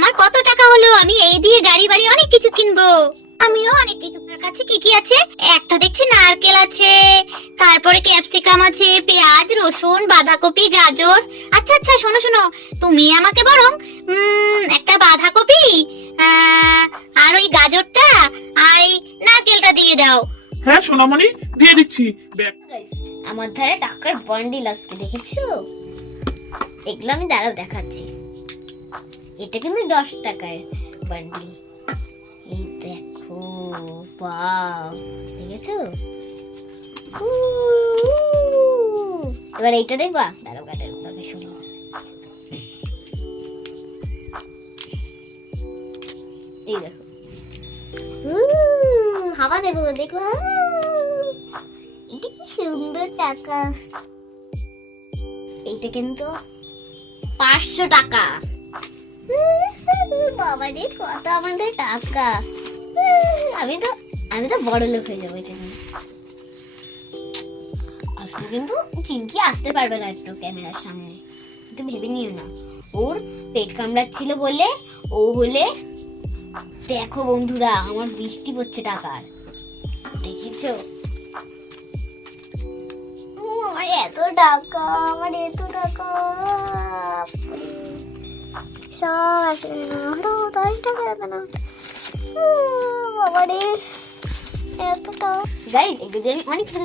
আমার কত টাকা হলো, আমি এই দিয়ে গাড়ি বাড়ি অনেক কিছু কিনবো। আমিও অনেক কিছু, আপনার কাছে কি কি আছে? একটা দেখছি নারকেল আছে, তারপরে ক্যাপসিকাম আছে, পেঁয়াজ, রসুন, বাঁধাকপি, গাজর। আচ্ছা আচ্ছা, শোনো শোনো, তুমি আমাকে বরং একটা বাঁধাকপি আর ওই গাজরটা আর এই নারকেলটা দিয়ে দাও। হ্যাঁ সোনামণি, দিয়ে দিচ্ছি। আমার ধারে টাকার বান্ডিল আজকে দেখেছো? এগুলো আমি দাঁড়াও দেখাচ্ছি। এটা কিন্তু 10 টাকার বান্ডিল। এই দেখো, বাহ, দেখেছো? এবার এইটা দেখবা, দাঁড়াও গাড়ির ব্লগে শুনি। এই দেখো, হাওয়া দেবো, দেখো এটা কি সুন্দর টাকা। এইটা কিন্তু 500 টাকা। বাবা রে, কত আমাদের টাকা। আমি তো বড় লোক হয়ে যাবো এটা নিয়ে। আজকে কিন্তু চিনকি আসতে পারবে না একটু ক্যামেরার সামনে, একটু ভেবে নিও না। ওর পেট কামড়াচ্ছিল বলে ও হলে, দেখো বন্ধুরা, আমার বৃষ্টি পড়ছে টাকার, দেখেছো? আমার এত টাকা, আমার এত টাকা, সব আসে না, 10 টাকা আসে না। বাবা রে, এত টাকা। গাইস, এগুলো দিয়ে আমি অনেক কিছু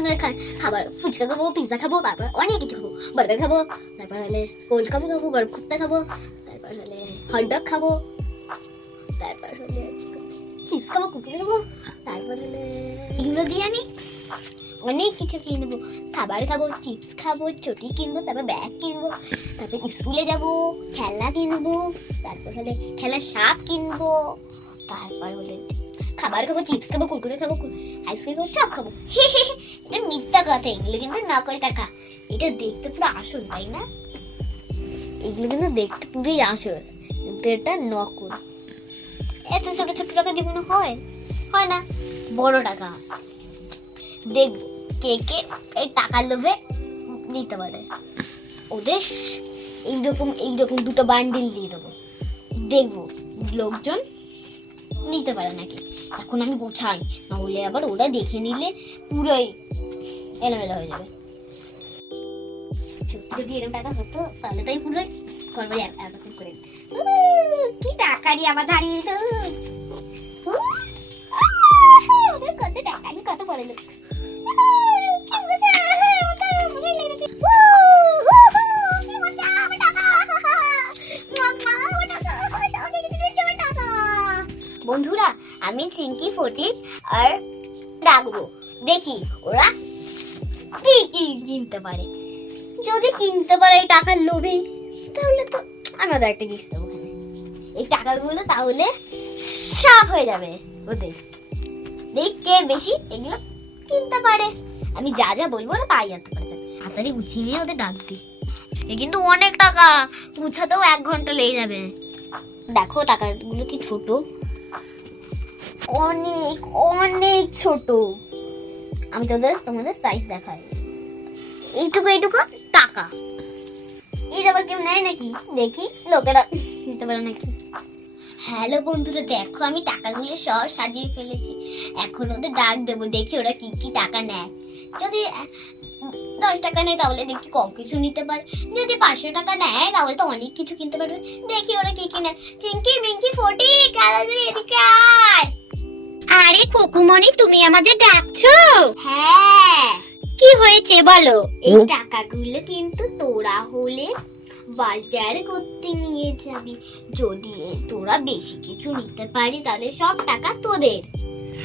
খাবার, ফুচকা খাবো, পিৎজা খাবো, তারপর অনেক কিছু খাবো, বার্গার খাবো, তারপর হলে কোল্ড কফি খাবো, গরম কুত্তা খাবো, তারপর হলে হটডগ খাবো, তারপর হলে চিপস খাবো, কুকুরে খাবো, তারপর হলে এগুলো দিয়ে আমি অনেক কিছু কিনে নেবো। খাবার খাবো, চিপস খাবো, চটি কিনবো, তারপর ব্যাগ কিনবো, তারপর স্কুলে যাবো, খেলনা কিনবো, তারপর হলে খেলার সাপ কিনবো, তারপর হলে খাবার খাবো, চিপস খাবো, কুরকুরে খাবো, আইসক্রিম খাবো, সব খাবো। এটা মিথ্যা কথা, এগুলো কিন্তু নকল টাকা। এটা দেখতে পুরো আসল, তাই না? এগুলো কিন্তু দেখতে পুরোই আসল, কিন্তু এটা নকল। এত ছোট ছোট টাকা জীবনে হয় না, বড় টাকা। দেখবো কে কে এই টাকার লোভে নিতে পারে। ওদের এইরকম দুটো বান্ডিল দিয়ে দেবো, দেখবো লোকজন নিতে পারে নাকি। এখন আমি গোছাই, না হলে আবার ওরা দেখে নিলে পুরোই এলোমেলো হয়ে যাবে। যদি এরকম টাকা হতো তাহলে তো আমি পুরোই করবারই এরকম করে। কি টাকারই আমার দাঁড়িয়ে তো, ওদের কত টাকা, আমি কত বড় লোক। বন্ধুরা, আমি চিঙ্কি ফটিক আর ডাকবো, দেখি ওরা কি কি কিনতে পারে। যদি কিনতে পারে এই টাকার লোভে, তাহলে তো আমাদের একটা গিফট দেবো। এই টাকাগুলো তাহলে সব হয়ে যাবে ওদের। দেখ কে বেশি এগুলো কিনতে পারে। আমি যা যা বলবো ওরা তাই আনতে পারে। তাড়াতাড়ি গুছিয়ে নিয়ে ওদের ডাক দিই। এ কিন্তু অনেক টাকা, গুছাতেও 1 ঘন্টা লেগে যাবে। দেখো টাকাগুলো কি ছোট, অনেক অনেক ছোট। আমি তোমাদের সাইজ দেখাই। এইটুকু টাকা, এর আবার কেউ নেয় নাকি? দেখি লোকেরা নিতে পারে নাকি। হ্যালো বন্ধুরা, দেখো আমি টাকাগুলো সব সাজিয়ে ফেলেছি। এখন ওদের ডাক দেবো, দেখি ওরা কি কি টাকা নেয়। যদি 10 টাকা নেয় তাহলে দেখি কম কিছু নিতে পারে, যদি 500 টাকা নেয় তাহলে তো অনেক কিছু কিনতে পারবে। দেখি ওরা কি কি নেয়। চিঙ্কি মিঙ্কি ফটিক, তাড়াতাড়ি এদিকে আয়। আরে কুকুমনি, তুমি আমাদের ডাকছো? হ্যাঁ, কি হয়েছে বলো? এই টাকাগুলো কিন্তু তোরা হলে বাজার করতে নিয়ে যাবি। যদি তোরা বেশি কিছু নিতে পারিস তাহলে সব টাকা তোদের,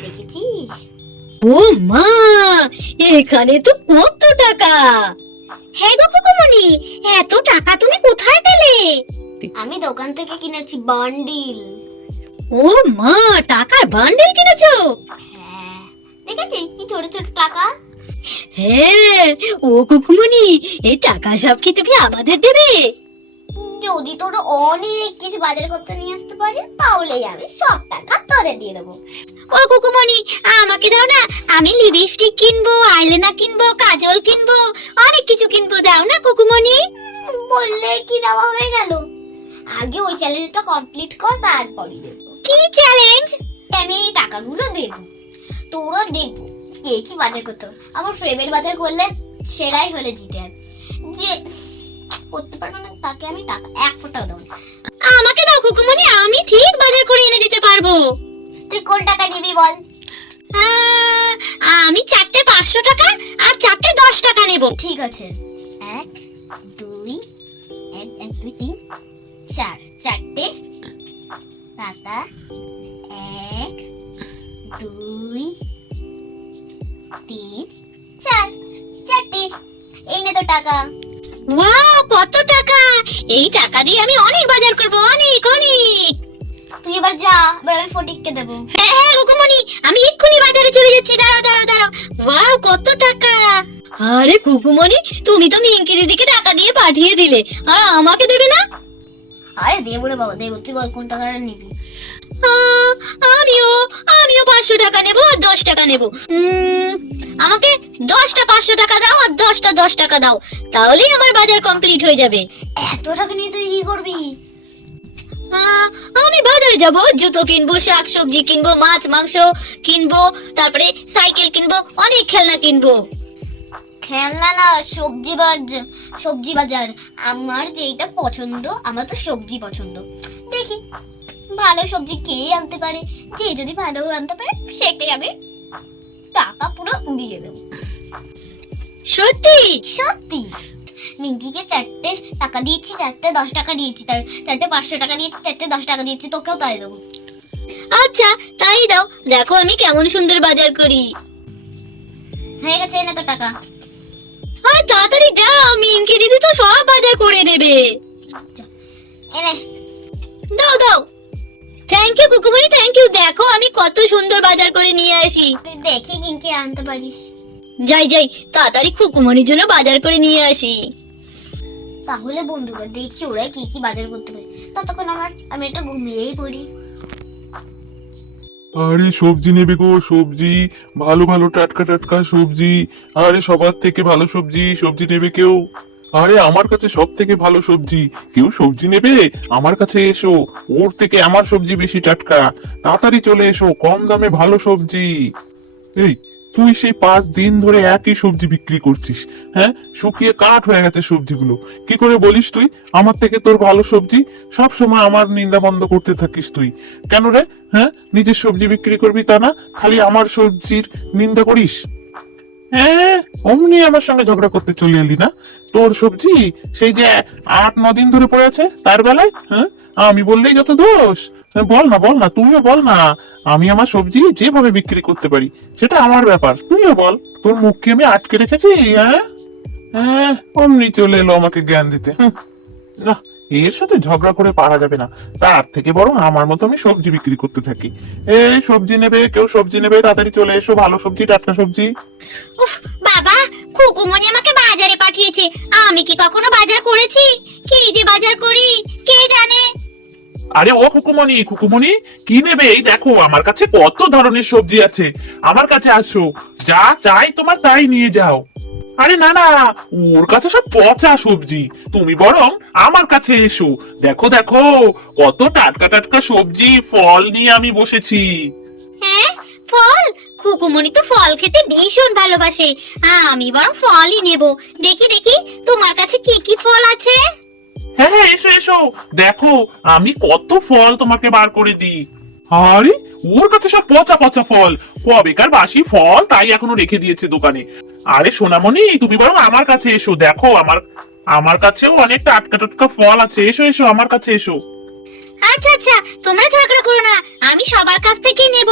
দেখেছিস? ও মা, এখানে তো কত টাকা! হ্যাঁ গো কুকুমনি, এত টাকা তুমি কোথায় পেলে? আমি দোকান থেকে কিনেছি বান্ডিল। ও মা, টাকার বান্ডিল কিনেছো? হ্যাঁ, দেখেছিস কি ছোট ছোট টাকা। হ্যাঁ, ও কুকুমনি, এই টাকা সব কি তুমি আমাদের দেবে? যদি তোরা অনেক কিছু বাজার করতে নিয়ে আসতে পারিস তাহলেই আমি সব টাকা তোদের দিয়ে দেবো। ও কুকুমনি, আমাকে দাও না, আমি লিপস্টিক কিনবো, আইলাইনার কিনবো, কাজল কিনবো, অনেক কিছু কিনবো, দাও না কুকুমনি। বললে কি দেওয়া হয়ে গেল? আগে ওই চ্যালেঞ্জটা কমপ্লিট কর, তারপরে দেবো। কি চ্যালেঞ্জ? আমি এই টাকাগুলো দেবো, তোরা দেখবো কে কি বাজার করতে হবে। আমার ফ্রেমের বাজার করলে সেরাই হলে জিতে যাবে, যে করতে পারবে না তাকে আমি টাকা এক ফোঁটাও দেবো না। আমাকে দাও কুকুমনি, আমি ঠিক বাজার করে এনে দিতে পারবো। তুই কোন টাকা দিবি বল? আমি 4টে 500 টাকা আর 4টে 10 টাকা নেব। ঠিক আছে, 1 2 1 2 3 4 4টে টাকা, 1 2 3 4 4টে। এই নে তো টাকা। ওয়াও, কত টাকা! এই টাকা দিয়ে আমি অনেক বাজার করব, অনেক অনেক। তুই এবার যা, এবার আমি ফটিককে দেবো। হ্যাঁ হ্যাঁ হুকুমনি, আমি এক্ষুনি বাজারে চলে যাচ্ছি, দাঁড়াও দাঁড়াও দাঁড়াও। ওয়াও, কত টাকা! আরে কুকুমনি, তুমি তো মিঙ্কি দিদিকে টাকা দিয়ে পাঠিয়ে দিলে, আর আমাকে দেবে না? আরে দেবো রে বাবা, দেবো। তুই বল কোন টাকাটা নিবি? আমিও 500 টাকা নেব আর 10 টাকা নেব। আমাকে 10টা 500 টাকা দাও আর 10টা 10 টাকা দাও, তাহলেই আমার বাজার কমপ্লিট হয়ে যাবে। এত টাকা নিয়ে তুই কি করবি? আমি বাজারে যাব, জুতো কিনবো, শাক সবজি কিনবো, মাছ মাংস কিনবো, তারপরে সাইকেল কিনবো, অনেক খেলনা কিনবো। খেলনা না, সবজি বাজার। আমার যেটা পছন্দ, আমার তো সবজি পছন্দ। দেখি ভালো সবজি কে আনতে পারে, যে যদি ভালো আনতে পারে সেটাই আমি টাকা পুরো দিয়ে দেবো। সত্যি সত্যি। মিঙ্কিকে 4টে টাকা দিয়েছি, 4টে 10 টাকা দিয়েছি, 4টে 500 টাকা দিয়েছি, 4টে 10 টাকা দিয়েছি, তোকেও তাই দেবো। আচ্ছা তাই দাও, দেখো আমি কেমন সুন্দর বাজার করি। হয়ে গেছে, এনে তো টাকা। আরে তাড়াতাড়ি দাও, মিঙ্কি দিদি তো সব বাজার করে নেবে। এনে দাও দাও। Thank you Kukumoni, thank you. দেখো আমি কত সুন্দর বাজার করে নিয়ে আসি। দেখি কিনকে আনতে পারিস। যাই যাই, তাড়াতাড়ি কুকুমনির জন্য বাজার করে নিয়ে আসি। তাহলে বন্ধুরা দেখি ওরা কি কি বাজার করতে পারে, ততক্ষণ আমি একটা ঘুমিয়েই পড়ি। আরে সবজি নেবে গো, সবজি, ভালো ভালো টাটকা টাটকা সবজি। আরে সবার থেকে ভালো সবজি নেবে কেউ? আরে আমার কাছে সব থেকে ভালো সবজি, কেউ সবজি নেবে? আমার কাছে এসো, ওর থেকে আমার সবজি বেশি টাটকা। তাড়াতাড়ি চলে এসো, কম দামে ভালো সবজি। এই, তুই সেই 5 দিন ধরে একই সবজি বিক্রি করছিস, হ্যাঁ? শুকিয়ে কাঠ হয়ে গেছে সবজিগুলো। কি করে বলিস তুই আমার থেকে তোর ভালো সবজি? সব সময় আমার নিন্দা বন্ধ করতে থাকিস তুই, কেন রে? হ্যাঁ, নিজের সবজি বিক্রি করবি তা না, খালি আমার সবজির নিন্দা করিস। হ্যাঁ, অমনি আমার সঙ্গে ঝগড়া করতে চলে এলি না? তোর সবজি সেই যে 8-9 দিন ধরে পড়ে আছে, তার বেলায় হ্যাঁ আমি বললেই যত দোষ? বল না বল না, তুইও বল না। আমি আমার সবজি যেভাবে বিক্রি করতে পারি সেটা আমার ব্যাপার, তুইও বল। তোর মুখকে আমি আটকে রেখেছি? হ্যাঁ হ্যাঁ, অমনি চলে এলো আমাকে জ্ঞান দিতে। না, এর সাথে ঝগড়া করে পারা যাবে না, তার থেকে বরং আমার মতো আমি সবজি বিক্রি করতে থাকি। এই সবজি নেবে কেউ? সবজি নেবে? তাড়াতাড়ি চলে এসো, ভালো সবজি, টাটকা সবজি। উফ বাবা, কুকুমনি আমাকে বাজারে পাঠিয়েছে, আমি কি কখনো বাজার করেছি? কি যে বাজার করি কে জানে। আরে ও খুকুমনি, খুকুমনি কি নেবে? এই দেখো আমার কাছে কত ধরনের সবজি আছে, আমার কাছে আসো, যা চাই তোমার তাই নিয়ে যাও। আরে না না, ওর কাছে সব পচা সবজি, তুমি বরং আমার কাছে এসো। দেখো দেখো কত টাটকা টাটকা সবজি ফল নিয়ে আমি বসেছি। হ্যাঁ, ফল? কুকুমনি তো ফল খেতে ভীষণ ভালোবাসে, আমি বরং ফলই নেব। দেখি দেখি তোমার কাছে কি কি ফল আছে। হ্যাঁ হ্যাঁ, এসো এসো, দেখো আমি কত ফল তোমাকে বার করে দিই। আরে ওর কাছে সব পচা পচা ফল, কবেকার বাসি ফল, তাই এখনো রেখে দিয়েছে দোকানে। আরে সোনামণি, তুমি বরং আমার কাছে এসো, দেখো আমার কাছেও অনেক টাটকা টাটকা ফল আছে। এসো এসো, আমার কাছে এসো। আচ্ছা আচ্ছা, তোমরা ঝগড়া করো না, আমি সবার কাছ থেকেই নেব।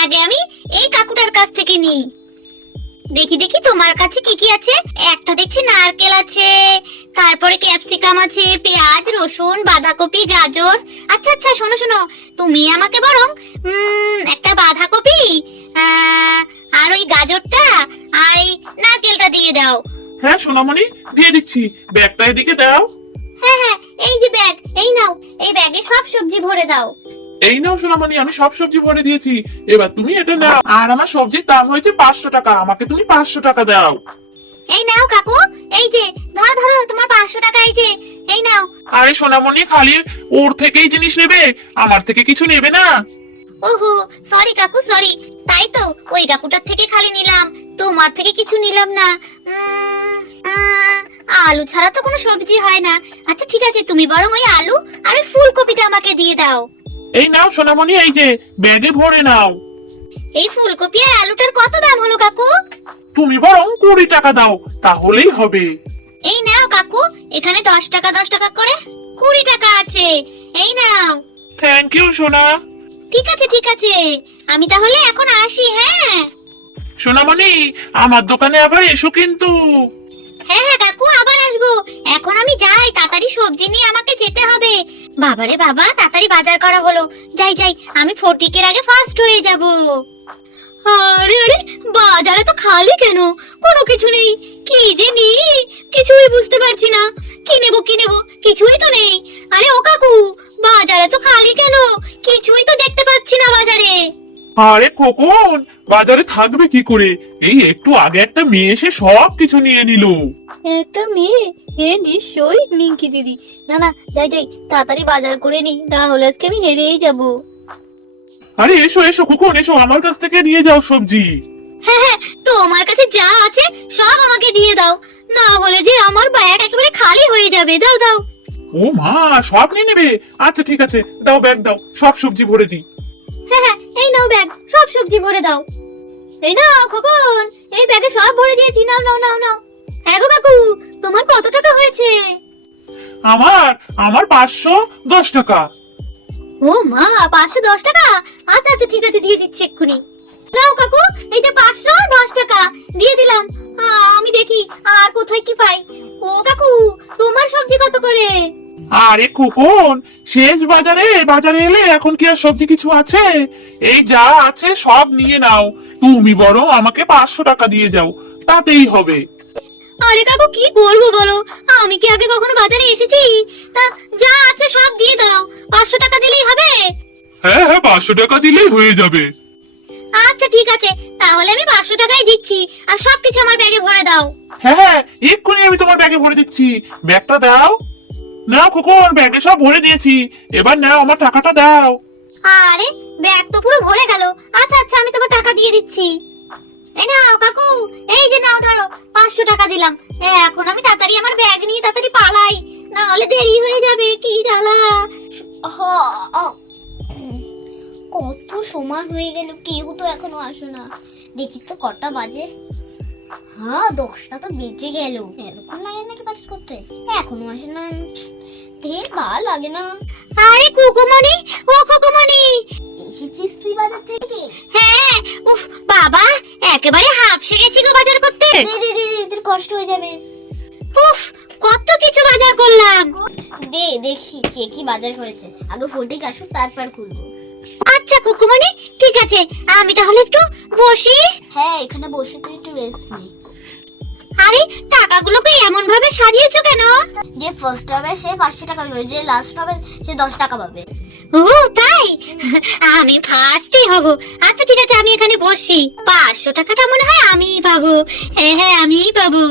আগে আমি এই কাকুটার কাছ থেকে নিই। দেখি দেখি তোমার কাছে কি কি আছে। একটা দেখছি নারকেল আছে, তারপরে ক্যাপসিকাম আছে, পেঁয়াজ, রসুন, বাঁধাকপি, গাজর। আচ্ছা আচ্ছা, শোনো শোনো, তুমি আমাকে বরং একটা বাঁধাকপি আর ওই গাজরটা আর এই নারকেলটা দিয়ে দাও। হ্যাঁ সোনামণি, দিয়ে দিচ্ছি, ব্যাগটা এদিকে দাও। হ্যাঁ হ্যাঁ, এই যে ব্যাগ, এই নাও, এই ব্যাগে সব সবজি ভরে দাও। এই নাও সোনামণি, আমি সব সবজি ভরে দিয়েছি, এবার তুমি এটা নাও। আর আমার সবজির দাম হয়েছে 500 টাকা, আমাকে তুমি 500 টাকা দাও। এই নাও কাকু, এই যে ধরো ধরো তোমার 500 টাকা, এই যে এই নাও। আরে সোনামণি, খালি ওর থেকেই জিনিস নেবে, আমার থেকে কিছু নেবে না? ওহো, সরি কাকু সরি, তাই তো ওই কাকুটার থেকে খালি নিলাম, তোমার থেকে কিছু নিলাম না। আলু ছাড়া তো কোনো সবজি হয় না। আচ্ছা ঠিক আছে, তুমি বরং ওই আলু আর ওই ফুলকপিটা আমাকে দিয়ে দাও। এই নাও সোনামণি, এই যে ব্যাগে ভরে নাও। এই ফুলকপি আর আলুটার কত দাম হলো কাকু? তুমি বরং 20 টাকা দাও, তাহলেই হবে। এই নাও কাকু, এখানে 10 টাকা 10 টাকা করে 20 টাকা আছে, এই নাও। থ্যাংক ইউ সোনা। ঠিক আছে ঠিক আছে, আমি তাহলে এখন আসি। হ্যাঁ সোনামণি, আমার দোকানে আবার এসো কিন্তু। হ্যাঁ হ্যাঁ কাকু, আবার আসবো। এখন আমি যাই, তাড়াতাড়ি সবজি নিয়ে আমাকে যেতে হবে। বাবারে বাবা, তাড়াতাড়ি বাজার করা হলো। যাই যাই, আমি ফটিকের আগে ফার্স্ট হয়ে যাব। আরে আরে, বাজারে তো খালি কেন, কোনো কিছু নেই। কি যে নি, কিছুই বুঝতে পারছি না। কি নেবো কিছুই তো নেই। আরে ও কাকু, বাজারে তো খালি কেন, কিছুই তো দেখতে পাচ্ছি না বাজারে। আরে খোকন, বাজারে থাকবে কি করে? এই একটু আগে একটা মেয়ে এসে সব কিছু নিয়ে নিল। একটা মেয়ে? এ নিশ্চয়ই মিঙ্কি দিদি। না না, যাই যাই, তাড়াতাড়ি বাজার করে নি, না হলে আজকে আমি হেরেই যাব। আরে এসো এসো খোকন, এসো, আমার কাছ থেকে নিয়ে যাও সবজি। হ্যাঁ হ্যাঁ, তোমার কাছে যা আছে সব আমাকে দিয়ে দাও, না হলে যে আমার ব্যাগ একেবারে খালি হয়ে যাবে। দাও দাও। ও মা, সব নিয়ে নেবে? আচ্ছা ঠিক আছে, দাও ব্যাগ দাও, সব সবজি ভরে দিই। হ্যাঁ হ্যাঁ, এই নাও ব্যাগ, সব সবজি ভরে দাও। এই নাও খোকন, এই ব্যাগে সব ভরে দিয়েছি, নাও নাও নাও নাও। হ্যাঁ গো কাকু, তোমার কত টাকা হয়েছে? আমার আমার 510 টাকা। ও মা, 510 টাকা? আচ্ছা আচ্ছা ঠিক আছে, দিয়ে দিচ্ছি এক্ষুনি। নাও কাকু, এই যে 510 টাকা দিয়ে দিলাম। আমি দেখি আর কোথায় কি পাই। ও কাকু, তোমার সবজি কত করে? আরে খোকন, শেষ বাজারে এলে এখন কি আর সবজি কিছু আছে? এই যা আছে সব নিয়ে নাও, তুমি বরং আমাকে 500 টাকা দিয়ে যাও, তাতেই হবে। আরে কাকু, কি করবো বলো, আমি কি আগে কখনো বাজারে এসেছি? তা যা আছে সব দিয়ে দাও, 500 টাকা দিলেই হবে। হ্যাঁ হ্যাঁ, 500 টাকা দিলেই হয়ে যাবে। আচ্ছা ঠিক আছে, তাহলে আমি 500 টাকাই দিচ্ছি, আর সবকিছু আমার ব্যাগে ভরে দাও। হ্যাঁ হ্যাঁ, এক্ষুনি আমি তোমার ব্যাগে ভরে দিচ্ছি। ব্যাগটা দাও। নাও খোকন, ব্যাগে সব ভরে দিয়েছি, এবার নাও, আমার টাকাটা দাও। আরে ব্যাগ তো পুরো ভরে গেল। আচ্ছা আচ্ছা, আমি তোমার টাকা দিয়ে দিচ্ছি। এই নাও কাকু, এই যে নাও ধরো, 500 টাকা দিলাম। এখন আমি তাড়াতাড়ি আমার ব্যাগ নিয়ে তাড়াতাড়ি পালাই, না হলে দেরি হয়ে যাবে। কি জ্বালা! কত সময় হয়ে গেল, কেউ তো এখনো আসো না। দেখি তো কটা বাজে। হ্যাঁ, 10টা তো বেজে গেল। এতক্ষণ লাগে নাকি বাজার করতে, এখনো আসে না। দেখ, ভালো লাগে না। আরে কুকুমনি, ও কুকুমনি, এসেছিস তুই বাজার থেকে? হ্যাঁ। উফ বাবা, একেবারে হাঁপসে গেছি গো বাজার করতে। তোর কষ্ট হয়ে যাবে। উফ, কত কিছু বাজার করলাম। দেখি কে কি বাজার করেছে। আগে ফটিক আসুক, তারপর খুলবো। আচ্ছা কুকুমনি, ঠিক আছে, আমি তাহলে একটু বসি। হ্যাঁ, এখানে বসে তুই একটু রেস্ট নে। আরে টাকাগুলোকে এমন ভাবে সাজিয়েছো কেন? যে ফার্স্ট হবে সে 500 টাকা পাবে, যে লাস্ট হবে সে 10 টাকা পাবে। ও তাই? আমি ফার্স্টই হব। আচ্ছা ঠিক আছে, আমি এখানে বসি। 500 টাকাটা মনে হয় আমিই পাবো। হ্যাঁ হ্যাঁ, আমিই পাবো।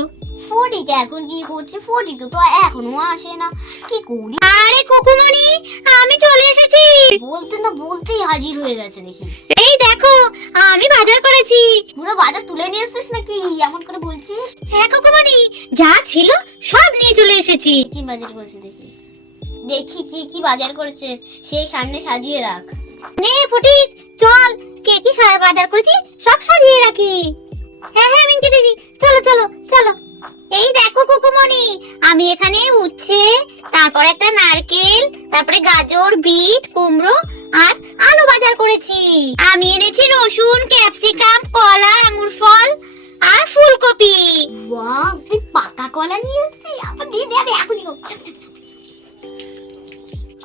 ফটিক এখন কি করছে? ফটিক তো এখনো আসে না, কি করি? আরে কুকুমনি, আমি চলে এসেছি। বলতে না বলতেই হাজির হয়ে গেছে দেখি। এই দেখো, আমি বাজার করেছি। পুরো বাজার তুলে নিয়ে এসেছিস নাকি এমন করে বলছিস? হ্যাঁ কুকুমনি, যা ছিল সব নিয়ে চলে এসেছি। কি বাজার করেছে দেখি, দেখি কি কি বাজার করেছে, সেই সামনে সাজিয়ে রাখ। নে ফটিক, চল, কে কি বাজার করেছি সব সাজিয়ে রাখি। হ্যাঁ হ্যাঁ মিঙ্কি দিদি, চলো চলো চলো। এই দেখো কুকুমনি, আমি এখানে উচ্ছে, তারপর একটা নারকেল, তারপরে গাজর, বিট, কুমড়ো আর আলু বাজার করেছি। আমি এনেছি রসুন, ক্যাপসিকাম, কলা, আঙুর ফল আর ফুলকপি। ওয়াও, তুই পাকা কলা নিয়ে এসেছিস? আপা দিয়ে দে, আমি এখনই খাবো।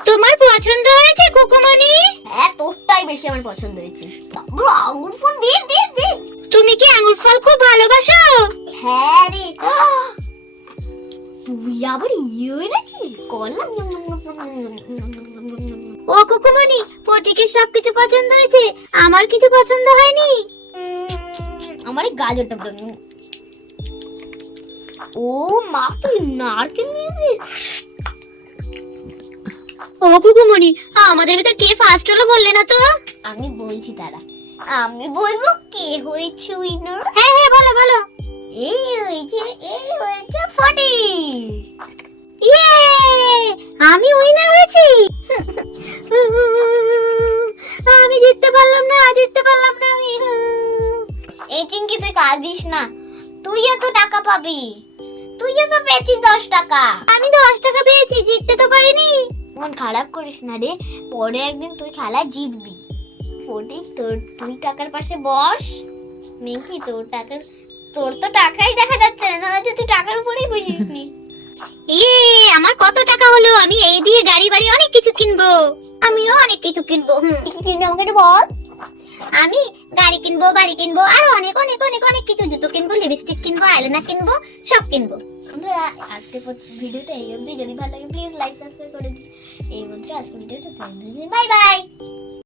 তোমার পছন্দ হয়েছে কুকুমনি? হ্যাঁ, তোরটাই বেশি আমার পছন্দ হয়েছে। আঙুর ফল দে দে দে। তুমি কি আঙুর ফল খুব ভালোবাসো? হ্যাঁ রে। তুই আবার ইয়ে নাকি কলা? ও কুকুমনি, ফটিকের সবকিছু পছন্দ হয়েছে, আমার কিছু পছন্দ হয়নি। আমার গাজরটা ও মা, তুই নারকেল নিয়েছিস? ও কুকুমনি, আমাদের ভিতর কে ফার্স্ট হলো বললে না তো? আমি বলছি তারা, আমি বলবো কে হয়েছে উইনার। হ্যাঁ হ্যাঁ বলো বলো। এই হয়েছে ফটি। ইয়ে, আমি উইনার হয়েছি। আমি জিততে পারলাম না আমি। এই চিংকি, তুই কাঁদিস না, তুইও তো টাকা পাবি, তুইও তো পেয়েছিস 10 টাকা। আমি 10 টাকা পেয়েছি, জিততে তো পারিনি। মন খারাপ করিস না রে, পরে একদিন তুই খেলা জিতবি। ফটিক, তুই টাকার পাশে বস। মিঙ্কি, তোর তো টাকাই দেখা যাচ্ছে না, তুই টাকার উপরেই বসিস নি। আমার কত টাকা হলো, আমি এই দিয়ে গাড়ি বাড়ি অনেক কিছু কিনবো। আমিও অনেক কিছু কিনবো। কি কিনবো আমাকে একটু বল। আমি গাড়ি কিনবো, বাড়ি কিনবো, আর অনেক অনেক অনেক অনেক কিছু, জুতো কিনবো, লিপস্টিক কিনবো, আইলাইনার কিনবো, সব কিনবো। বন্ধুরা, আজকে ভিডিওটা এই অবধি। যদি ভালো লাগে প্লিজ লাইক সাবস্ক্রাইব করে দিন। এই বন্ধুরা, আজকে ভিডিওটা বাই বাই।